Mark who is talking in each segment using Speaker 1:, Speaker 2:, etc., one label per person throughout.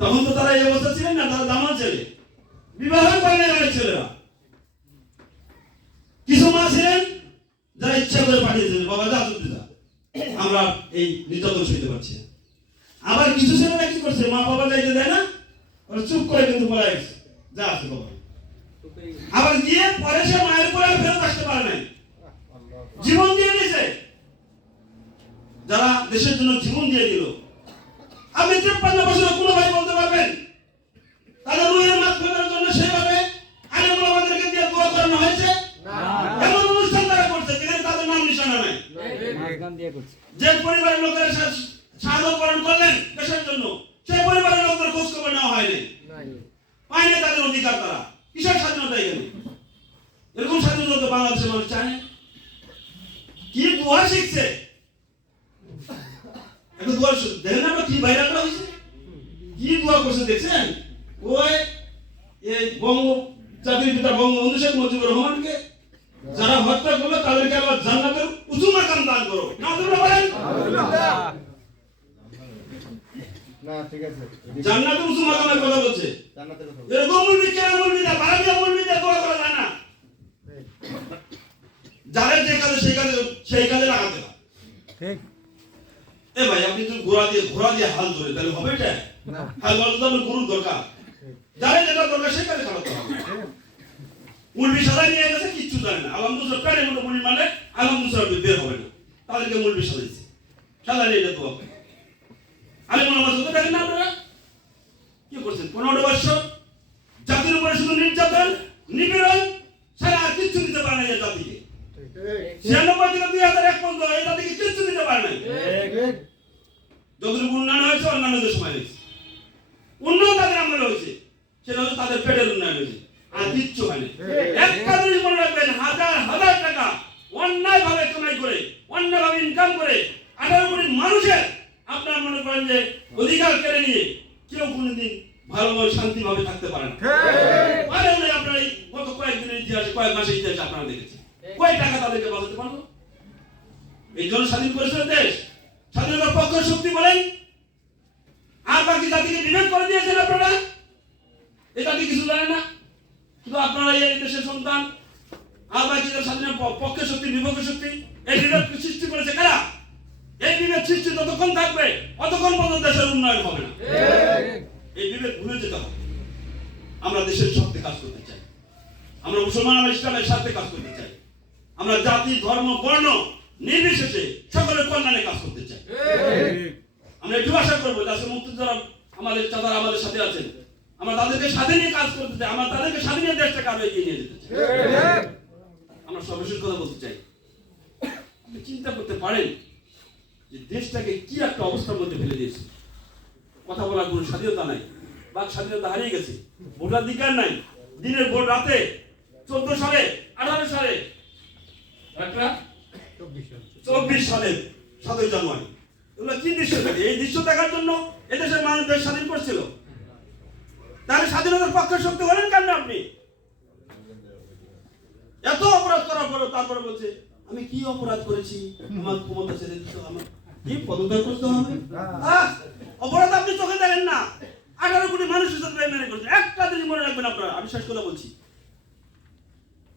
Speaker 1: তখন তো তারা এই অবস্থা ছিলেন না, তারা দামাল ছেলে। বিবাহ করে না অনেক ছেলেরা। কিছু মা ছিলেন যারা ইচ্ছা করে পাঠিয়েছিলেন, বাবা যা যা। আমরা এই নির্যাতন সইতে পারছি আবার কিছু ছেলেরা কি করছে, মা বাবা যাইতে দেয় না, ওরা চুপ করে কিন্তু পড়ে গেছে। যা আছে বাবা। আবার গিয়ে পরে সে মায়ের পরে ফেরত আসতে পারে নাই। জীবন দিয়ে দিয়েছে যারা দেশের জন্য জীবন দিয়ে দিল আপনি তিপ্পান্ন বছরে কোনো ভাই বলতে পারবেন? তাদের রুহের ফেরার জন্য সেভাবে আলিম আমাদেরকে দিয়ে দোয়া করানো হয়েছে? এমন অনুষ্ঠান তারা করছে যেখানে তাদের নাম নিশানা নাই। যে পরিবারের লোকেরা সাহায্য পালন করলেন দেশের জন্য সেই পরিবারের লোকদের খোঁজ খবর নেওয়া হয়নি। পায়নি তাদের অধিকার তারা। কিসের স্বাধীনতা এখানে? এরকম স্বাধীনতা বাংলাদেশের মানুষ চায় কি দোয়া শিখছে? এখন দোয়া দেখেন না কি ভাইরালটা হয়েছে। কি দোয়া করছে দেখছেন? ওই এই বঙ্গ জাতির পিতা বঙ্গবন্ধু শেখ মুজিবুর রহমানকে যারা হত্যা করল তাদেরকে আবার জান্নাতের উঁচু মাকাম দান করো। না তোমরা বলেন।
Speaker 2: না ঠিক আছে।
Speaker 1: জান্নাতের উঁচু মাকামের কথা বলছে।
Speaker 2: জান্নাতের কথা বল।
Speaker 1: এরকম মুলবি কেন মুলবি না বারাবিয়া মুলবি না দোয়া করা যায় না যারা যে কাজে সেই কাজে সেই কাজে লাগাতে
Speaker 3: ঠিক।
Speaker 1: এ ভাই আপনি তো ঘোড়া দিয়ে ঘোড়া দিয়ে হাল ধরে তাহলে হবে এটা? হাল ধরতে আপনার গরুর দরকার। যারা যেটা দরকার সেই কাজে চালাতে হবে। মুলবি সাজাই নিয়ে গেছে কিচ্ছু জানে না। আলহামদুলিল্লাহ প্যানের মতো মুলবি মানে আলহামদুলিল্লাহ বের হবে না। তাদেরকে মুলবি সাজাইছে। সাজাই নিয়ে এটা দোয়া করে আরে মনে আমার সাথে দেখেন না আপনারা? কি করছেন? পনেরো বছর জাতির উপরে শুধু নির্যাতন নিপীড়ন সারা আর কিচ্ছু দিতে পারে না জাতিকে। ছিয়ানব্বই থেকে দুই হাজার এক পর্যন্ত এই জাতিকে কিচ্ছু দিতে পারে নাই যতটুকু উন্নয়ন হয়েছে অন্যান্যদের সময় হয়েছে। উন্নয়ন তাদের আমলে হয়েছে সেটা হচ্ছে তাদের পেটের উন্নয়ন হয়েছে আর কিচ্ছু হয়নি। একটা জিনিস মনে রাখবেন হাজার হাজার টাকা অন্যায় ভাবে কামাই করে অন্যায় ভাবে ইনকাম করে আঠারো কোটি মানুষের আপনার মনে করেন যে অধিকার কেড়ে নিয়ে কেউ কোনোদিন ভালোভাবে শান্তি ভাবে থাকতে পারে না। পারে না আপনার এই গত কয়েকদিনের ইতিহাসে কয়েক মাসের ইতিহাসে আপনারা দেখেছেন। কয় টাকা তাদেরকে বাঁচাতে পারল? এই জন্য স্বাধীন করেছিল দেশ। স্বাধীনতার পক্ষ শক্তি বলেন। আর বাকি জাতিকে বিভেদ করে দিয়েছেন আপনারা? এই জাতি কিছু জানে না। শুধু আপনারা এই দেশের সন্তান। আর বাকি প- পক্ষে শক্তি বিপক্ষে শক্তি এই বিভেদ সৃষ্টি করেছে কারা? এই বিভেদ সৃষ্টি যতক্ষণ থাকবে অতক্ষণ পর্যন্ত দেশের উন্নয়ন হবে না। এই বিভেদ ভুলে যেতে হবে। আমরা দেশের স্বার্থে কাজ করতে চাই। আমরা মুসলমান আমরা ইসলামের স্বার্থে কাজ করতে চাই। আমরা জাতি ধর্ম বর্ণ নির্বিশেষে সকলের কল্যাণে কাজ করতে চাই। আমরা একটু আশা করব যে আজকে মুক্তিযোদ্ধা আমাদের চাচারা আমাদের সাথে আছেন। আমরা তাদেরকে স্বাধীনে কাজ করতে চাই। আমরা তাদেরকে স্বাধীনে দেশটাকে আরও এগিয়ে নিয়ে যেতে চাই। আমরা সর্বশেষ কথা বলতে চাই। আপনি চিন্তা করতে পারেন যে দেশটাকে কি একটা অবস্থার মধ্যে ফেলে দিয়েছে। কথা বলার কোনো স্বাধীনতা নাই। বাক স্বাধীনতা হারিয়ে গেছে। ভোটাধিকার নাই। দিনের ভোট রাতে চোদ্দ সালে আঠারো সালে একটা চব্বিশ সালে, সাতই জানুয়ারি। কি দৃশ্য এই দৃশ্য দেখার জন্য এদেশের মানুষ দেশ স্বাধীন করছিল। তাহলে স্বাধীনতার শক্তি হলেন কেন আপনি? এত অপরাধ করার পরে তারপরে বলছে, আমি কি অপরাধ করেছি? আমার ক্ষমতা ছেড়ে দিতে হবে কি পদত্যাগ করতে হবে? অপরাধ আপনি চোখে দেখেন না। আঠারো কোটি মানুষের সাথে মেনে করছে। একটা জিনিস মনে রাখবেন আপনারা, আমি শেষ কথা বলছি।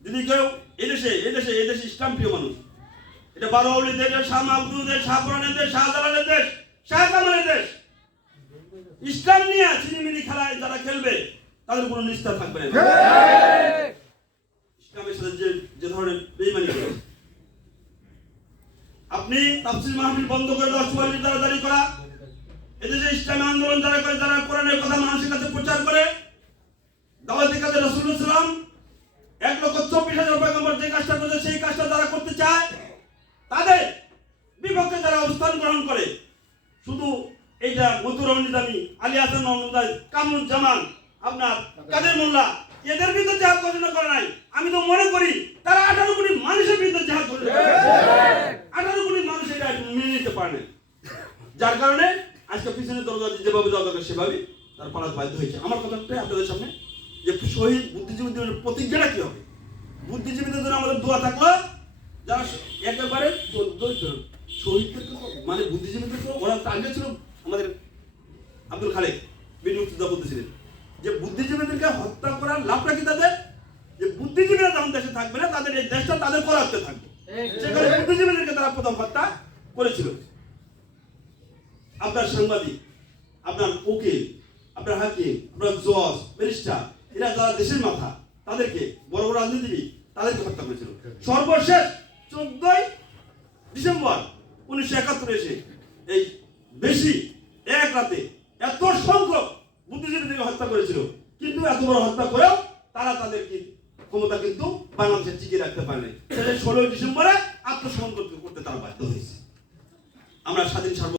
Speaker 1: যদি কেউ এদেশে এদেশে এদেশে ইসলাম প্রিয় মানুষ এটা দেশ শাহ দেশ শাহ দেশ দেশ দেশ। ইসলাম নিয়ে চিনিমিনি খেলায় যারা খেলবে, তাদের কোনো নিষ্ঠা থাকবে। না ইসলামের সাথে যে যে ধরনের বেইমানি আপনি তাফসির মাহফিল বন্ধ করে দেওয়া সুপারিশ দ্বারা জারি করা। এদেশে ইসলামী আন্দোলন যারা করে, যারা কোরআনের কথা মানুষের কাছে প্রচার করে এইটা মধুর নিজামি আলী হাসান মোহাম্মদ কামরুজ্জামান আপনার কাদের মোল্লা, এদের বিরুদ্ধে জেহাদ ঘোষণা করে নাই। আমি তো মনে করি, তারা আঠারো কোটি মানুষের বিরুদ্ধে জেহাদ ঘোষণা আঠারো কোটি মানুষ এটা মেনে নিতে পারে। যার কারণে আজকে পিছনে দরজা যেভাবে দরকার সেভাবে তার পালাতে বাধ্য হয়েছে। আমার কথাটাই আপনাদের সামনে যে শহীদ বুদ্ধিজীবীদের প্রতিজ্ঞাটা কি হবে? বুদ্ধিজীবীদের জন্য আমাদের দোয়া থাকল, যারা একেবারে চোদ্দ শহীদদের তো মানে বুদ্ধিজীবীদের তো ওরা টার্গেট ছিল আমাদের আব্দুল খালেক, বিনি বলতেছিলেন। যে বুদ্ধিজীবীদেরকে হত্যা করার লাভটা কি তাদের? যে বুদ্ধিজীবীরা যখন দেশে থাকবে না, তাদের এই দেশটা তাদের করাতে থাকবে। সেখানে বুদ্ধিজীবীদেরকে তারা প্রথম হত্যা করেছিল। আপনার সাংবাদিক, আপনার উকিল, আপনার হাকিম, আপনার জজ, ব্যারিস্টার, এরা যারা দেশের মাথা, তাদেরকে, বড় বড় রাজনীতিবিদ, তাদেরকে হত্যা করেছিল। সর্বশেষ চোদ্দই ডিসেম্বর উনিশশো একাত্তর এসে এই বেশি এক রাতে এত সংখ্যক বুদ্ধিজীবীদেরকে হত্যা করেছিল। কিন্তু এত বড় হত্যা করেও তারা তাদের ক্ষমতা কিন্তু বাংলাদেশে টিকিয়ে রাখতে পারেনি। ষোলোই ডিসেম্বরে আত্মসমর্পণ করতে করতে তারা বাধ্য হয়েছে। আমরা স্বাধীন সার্ব